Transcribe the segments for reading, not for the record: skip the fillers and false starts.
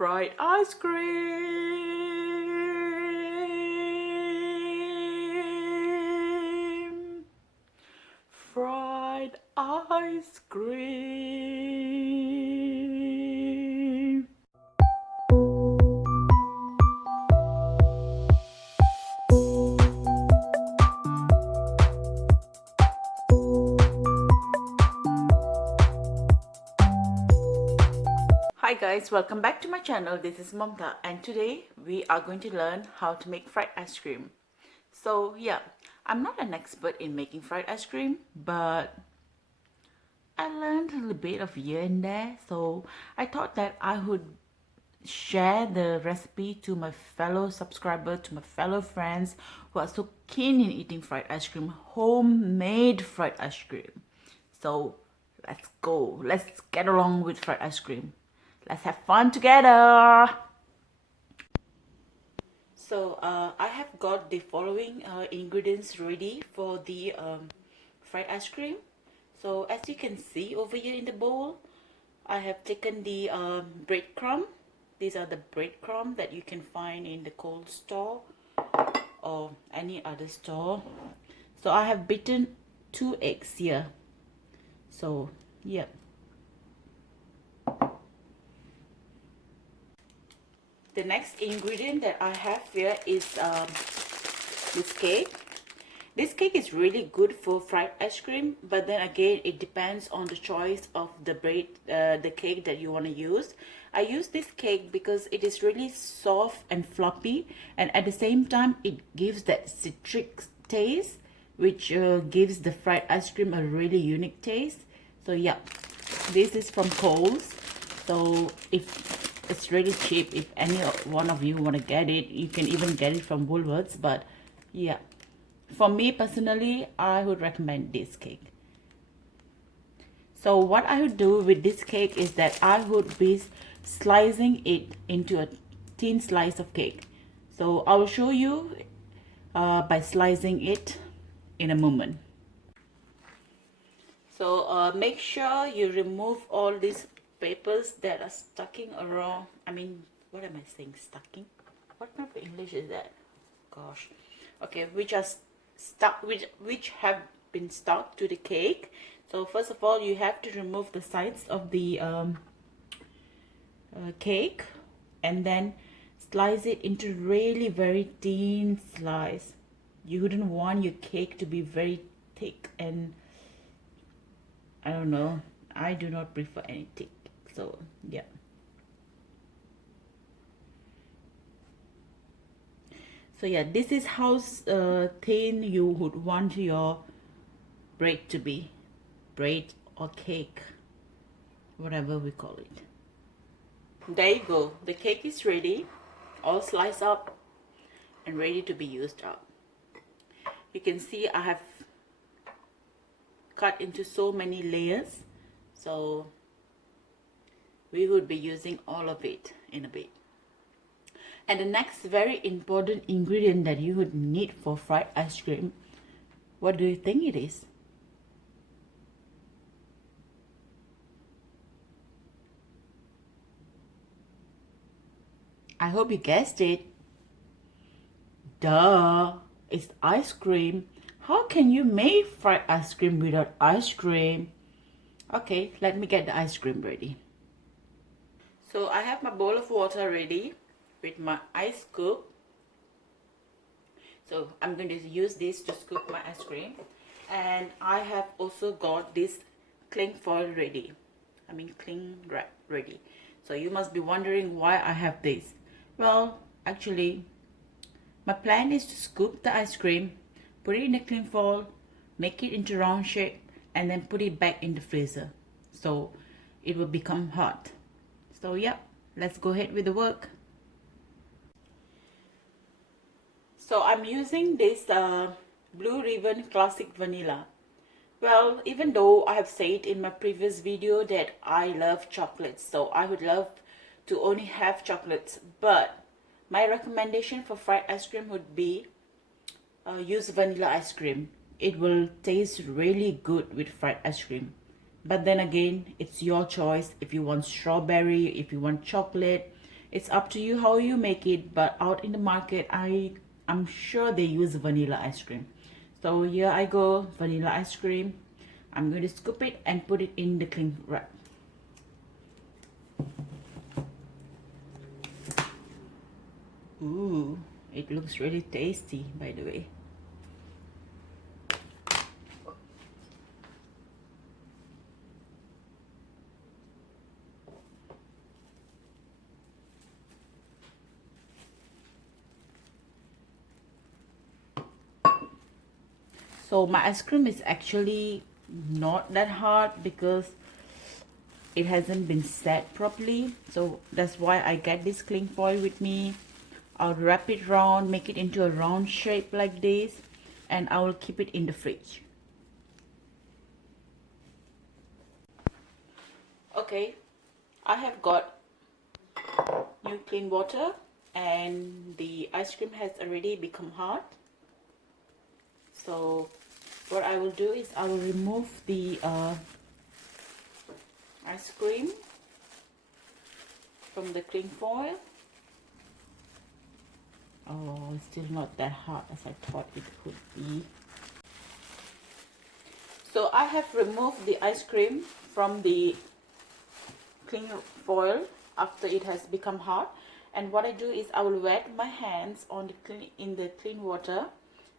fried ice cream. Fried ice cream. Hi guys, welcome back to my channel. This is Mamta and today we are going to learn how to make fried ice cream. So yeah, I'm not an expert in making fried ice cream, but I learned a little bit of here and there. So I thought that I would share the recipe to my fellow subscribers, to my fellow friends who are so keen in eating fried ice cream, homemade fried ice cream. So let's go. Let's get along with fried ice cream. Let's have fun together. So I have got the following ingredients ready for the fried ice cream. So as you can see over here in the bowl, I have taken the breadcrumb. These are the breadcrumb that you can find in the cold store or any other store. So I have beaten 2 eggs here. So yeah. The next ingredient that I have here is this cake. This cake is really good for fried ice cream, but then again it depends on the choice of the bread, the cake that you want to use. I use this cake because it is really soft and fluffy, and at the same time it gives that citric taste, which gives the fried ice cream a really unique taste. So yeah, this is from Coles. So if it's really cheap, if any one of you want to get it, you can even get it from Woolworths. But yeah, for me personally, I would recommend this cake. So what I would do with this cake is that I would be slicing it into a thin slice of cake. So I will show you by slicing it in a moment. So make sure you remove all these papers that are stucking around. I mean, what am I saying, stucking? What kind of English is that? Gosh. Okay, which are stuck, which have been stuck to the cake. So first of all, you have to remove the sides of the cake, and then slice it into really very thin slice. You wouldn't want your cake to be very thick, and I don't know, I do not prefer any thick. So yeah. So yeah, this is how thin you would want your bread to be. Bread or cake, whatever we call it. There you go. The cake is ready, all sliced up and ready to be used up. You can see I have cut into so many layers. So we would be using all of it in a bit. And the next very important ingredient that you would need for fried ice cream, what do you think it is? I hope you guessed it. Duh, it's ice cream. How can you make fried ice cream without ice cream? Okay, let me get the ice cream ready. So I have my bowl of water ready with my ice scoop. So I'm going to use this to scoop my ice cream. And I have also got this cling foil ready. I mean cling wrap ready. So you must be wondering why I have this. Well, actually, my plan is to scoop the ice cream, put it in the cling foil, make it into round shape, and then put it back in the freezer. So it will become hot. So yeah, let's go ahead with the work. So I'm using this Blue Ribbon Classic Vanilla. Well, even though I have said in my previous video that I love chocolates, so I would love to only have chocolates, but my recommendation for fried ice cream would be use vanilla ice cream. It will taste really good with fried ice cream. But then again, it's your choice. If you want strawberry, if you want chocolate, It's up to you how you make it, but out in the market, I'm sure they use vanilla ice cream. So here I go, vanilla ice cream. I'm going to scoop it and put it in the cling wrap. Ooh, it looks really tasty, by the way. So my ice cream is actually not that hard because it hasn't been set properly. So that's why I get this cling foil with me. I'll wrap it round, make it into a round shape like this, and I will keep it in the fridge. Okay, I have got new clean water and the ice cream has already become hard. So what I will do is I will remove the ice cream from the cling foil. Oh, it's still not that hard as I thought it would be. So I have removed the ice cream from the cling foil after it has become hard, and what I do is I will wet my hands on the clean water,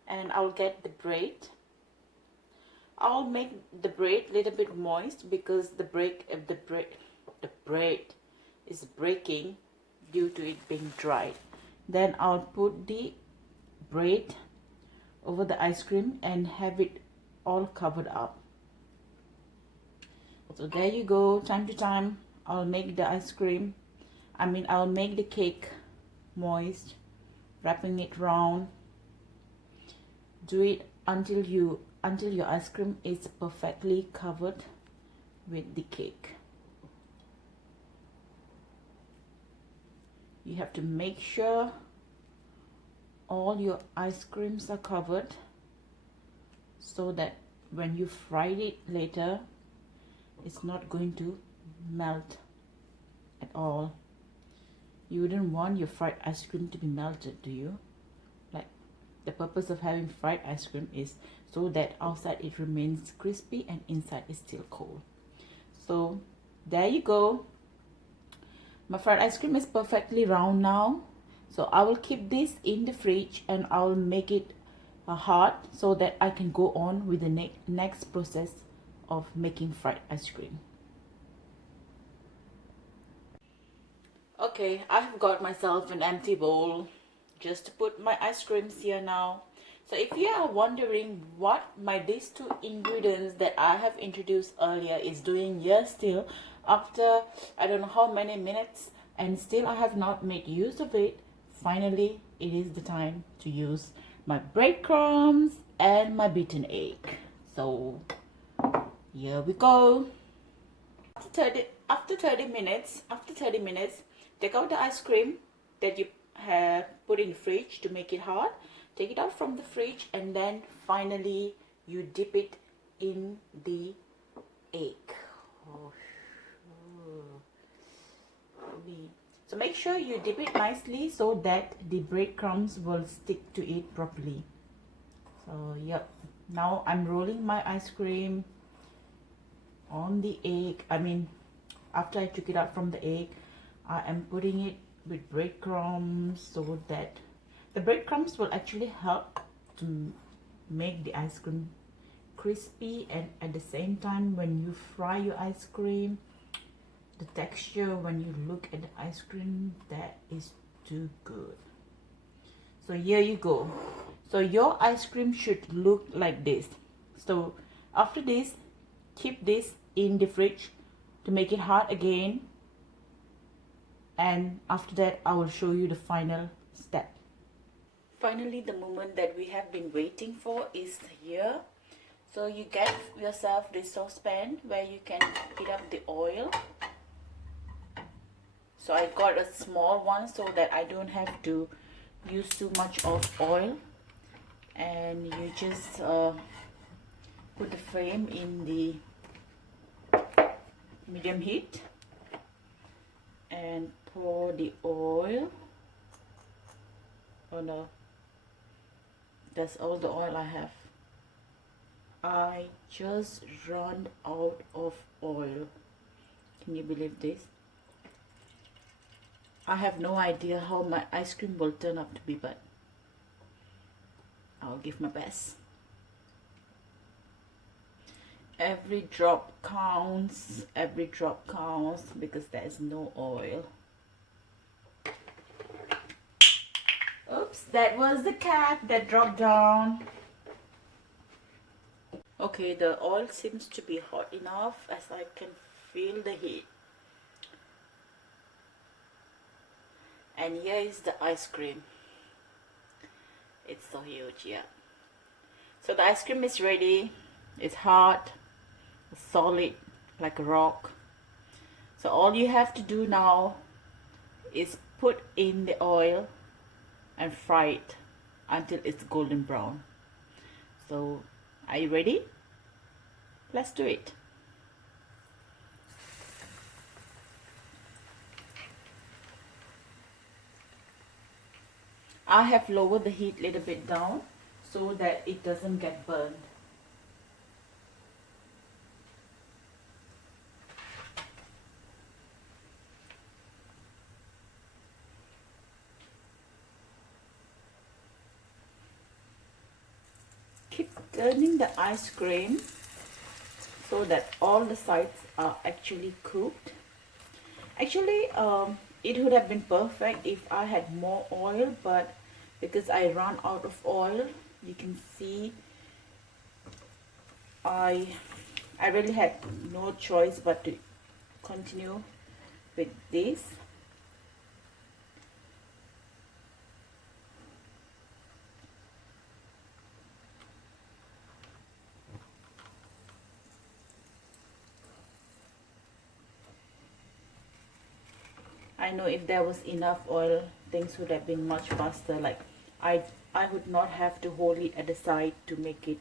and I'll get the bread. I'll make the bread a little bit moist because the bread is breaking due to it being dried. Then I'll put the bread over the ice cream and have it all covered up. So there you go. Time to time I'll make the I'll make the cake moist, wrapping it round. Do it until your ice cream is perfectly covered with the cake. You have to make sure all your ice creams are covered so that when you fry it later, it's not going to melt at all. You wouldn't want your fried ice cream to be melted, do you? Like, the purpose of having fried ice cream is so that outside it remains crispy and inside is still cold. So there you go. My fried ice cream is perfectly round now. So I will keep this in the fridge and I'll make it hard so that I can go on with the next process of making fried ice cream. Okay, I have got myself an empty bowl just to put my ice creams here now. So if you are wondering what these two ingredients that I have introduced earlier is doing here still after I don't know how many minutes, and still I have not made use of it, finally it is the time to use my breadcrumbs and my beaten egg. So here we go. After 30 minutes, take out the ice cream that you have put in the fridge to make it hard. Take it out from the fridge and then finally you dip it in the egg. Oh, so make sure you dip it nicely so that the breadcrumbs will stick to it properly. So yep, now I'm rolling my ice cream on the egg. After I took it out from the egg, I am putting it with breadcrumbs so that the breadcrumbs will actually help to make the ice cream crispy, and at the same time when you fry your ice cream, the texture when you look at the ice cream, that is too good. So here you go. So your ice cream should look like this. So after this, keep this in the fridge to make it hard again, and after that I will show you the final step. Finally, the moment that we have been waiting for is here. So you get yourself this saucepan where you can heat up the oil. So I got a small one so that I don't have to use too much of oil, and you just put the flame in the medium heat and pour the oil oil. Oh no, that's all the oil I have. I just run out of oil. Can you believe this? I have no idea how my ice cream will turn out to be, but I'll give my best. Every drop counts, every drop counts because there is no oil. Oops, that was the cat that dropped down. Okay, the oil seems to be hot enough as I can feel the heat. And here is the ice cream. It's so huge, yeah. So the ice cream is ready. It's hot, solid, like a rock. So all you have to do now is put in the oil and fry it until it's golden brown. So are you ready? Let's do it. I have lowered the heat a little bit down so that it doesn't get burned. Keep turning the ice cream so that all the sides are actually cooked. Actually, it would have been perfect if I had more oil, but because I ran out of oil, you can see I really had no choice but to continue with this. I know if there was enough oil, things would have been much faster. Like I would not have to hold it at the side to make it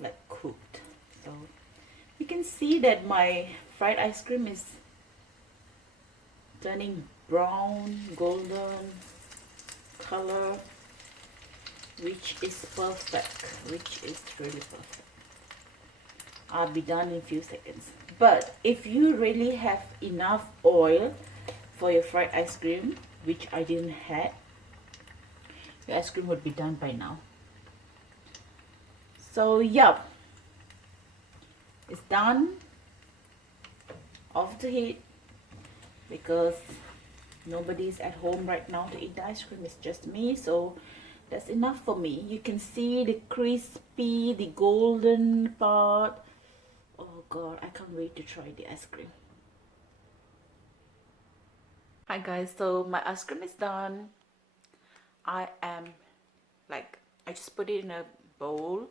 like cooked. So you can see that my fried ice cream is turning brown, golden color, which is perfect, which is really perfect. I'll be done in a few seconds. But if you really have enough oil for your fried ice cream, which I didn't have, your ice cream would be done by now. So yeah, it's done. Off the heat because nobody's at home right now to eat the ice cream. It's just me, so that's enough for me. You can see the crispy, the golden part. Oh god, I can't wait to try the ice cream. Hi guys, so my ice cream is done. I just put it in a bowl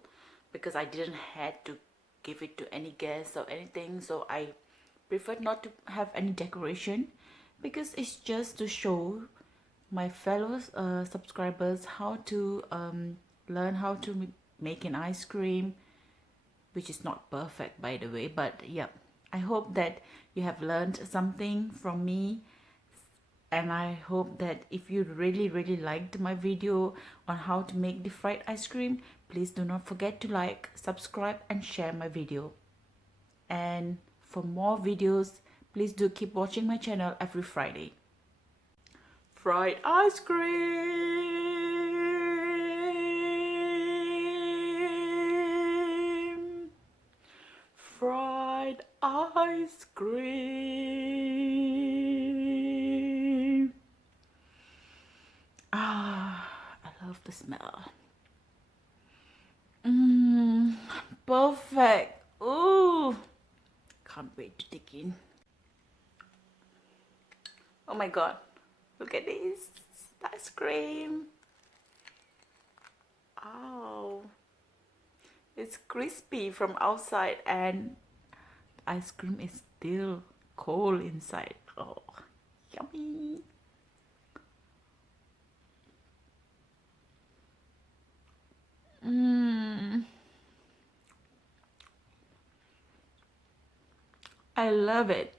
because I didn't have to give it to any guests or anything, so I preferred not to have any decoration because it's just to show my fellow subscribers how to learn how to make an ice cream, which is not perfect by the way, but yeah, I hope that you have learned something from me. And I hope that if you really liked my video on how to make the fried ice cream, please do not forget to like, subscribe and share my video. And for more videos, please do keep watching my channel every Friday. Fried ice cream! Fried ice cream! Ah, I love the smell. Perfect. Ooh, can't wait to dig in. Oh my god, look at this ice cream. Oh, it's crispy from outside and ice cream is still cold inside. Oh, yummy. I love it.